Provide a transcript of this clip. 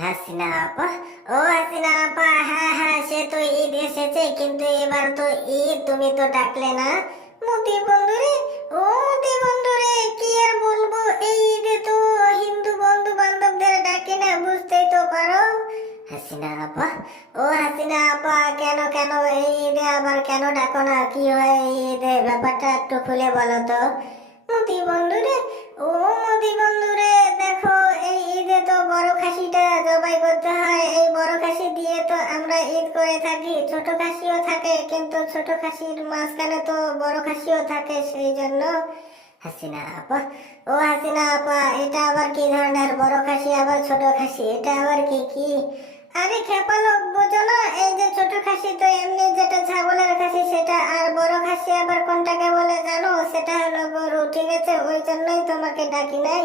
হাসিনা আপা ও হাসিনা আপা হ্যাঁ হ্যাঁ সে তো ঈদ এসেছে, কিন্তু এবার তো ঈদ, তুমি তো ডাকলে না। মতি বন্ধুরে হিন্দু বন্ধু ডাকি না, বুঝতেই তো পারো। হাসিনা ও হাসিনা আপা কেন কেন এই ঈদে আবার কেন ডাকো না? কি হয় এই ঈদে? ব্যাপারটা একটু খুলে বলো তো। মতি বন্ধুরে, ও করতে এই বড় খাসি দিয়ে তো আমরা ঈদ করে থাকি। ছোট খাসিও থাকে, কিন্তু ছোট খাসির মাঝখানে তো বড় খাসিও থাকে, সেই জন্য হাসিনা আপা। ও হাসিনা আপা, এটা আবার কি ধরনের বড় খাসি আবার ছোট খাসি এটা আবার কি কি? আরে খেপালো বোঝো না, এই যে ছোট খাসি তো এমনি যেটা ছাগলের খাসি সেটা আর বড় খাসি আবার কোনটাকে বলে জানো? সেটা হলো গরু, ঠিক আছে? ওই জন্যই তোমাকে ডাকি নাই।